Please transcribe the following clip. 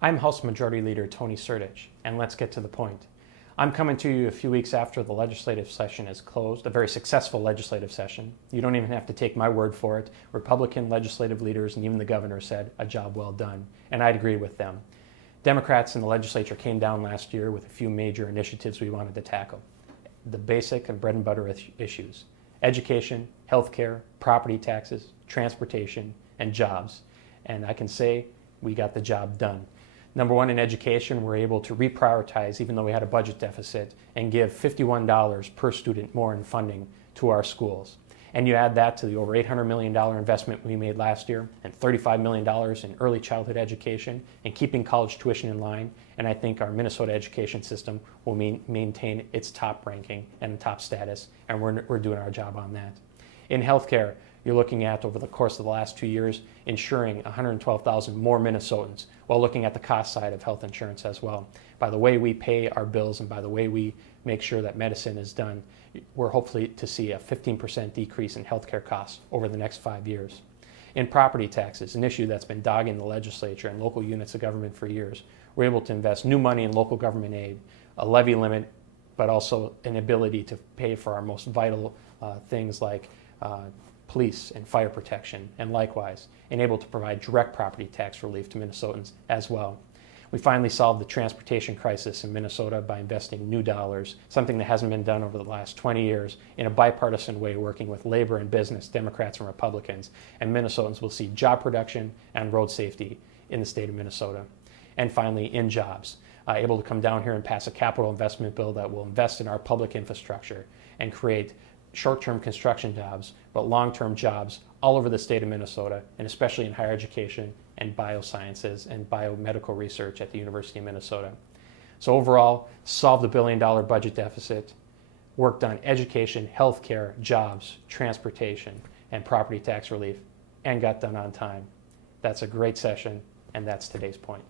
I'm House Majority Leader Tony Sertich, and let's get to the point. I'm coming to you a few weeks after the legislative session is closed, a very successful legislative session. You don't even have to take my word for it. Republican legislative leaders and even the governor said, a job well done, and I'd agree with them. Democrats in the legislature came down last year with a few major initiatives we wanted to tackle. The basic and bread and butter issues: education, healthcare, property taxes, transportation, and jobs. And I can say we got the job done. Number one, in education, we're able to reprioritize, even though we had a budget deficit, and give $51 per student more in funding to our schools. And you add that to the over $800 million investment we made last year, and $35 million in early childhood education, and keeping college tuition in line, and I think our Minnesota education system will maintain its top ranking and top status, and we're doing our job on that. In healthcare, you're looking at, over the course of the last 2 years, ensuring 112,000 more Minnesotans, while looking at the cost side of health insurance as well. By the way we pay our bills and by the way we make sure that medicine is done, we're hopefully to see a 15% decrease in healthcare costs over the next 5 years. In property taxes, an issue that's been dogging the legislature and local units of government for years, we're able to invest new money in local government aid, a levy limit, but also an ability to pay for our most vital things like police and fire protection, and likewise, and able to provide direct property tax relief to Minnesotans as well. We finally solved the transportation crisis in Minnesota by investing new dollars, something that hasn't been done over the last 20 years, in a bipartisan way, working with labor and business, Democrats and Republicans, and Minnesotans will see job production and road safety in the state of Minnesota. And finally, in jobs, able to come down here and pass a capital investment bill that will invest in our public infrastructure and create short-term construction jobs, but long-term jobs all over the state of Minnesota, and especially in higher education and biosciences and biomedical research at the University of Minnesota. So overall, solved the $1 billion budget deficit, worked on education, healthcare, jobs, transportation, and property tax relief, and got done on time. That's a great session, and that's today's point.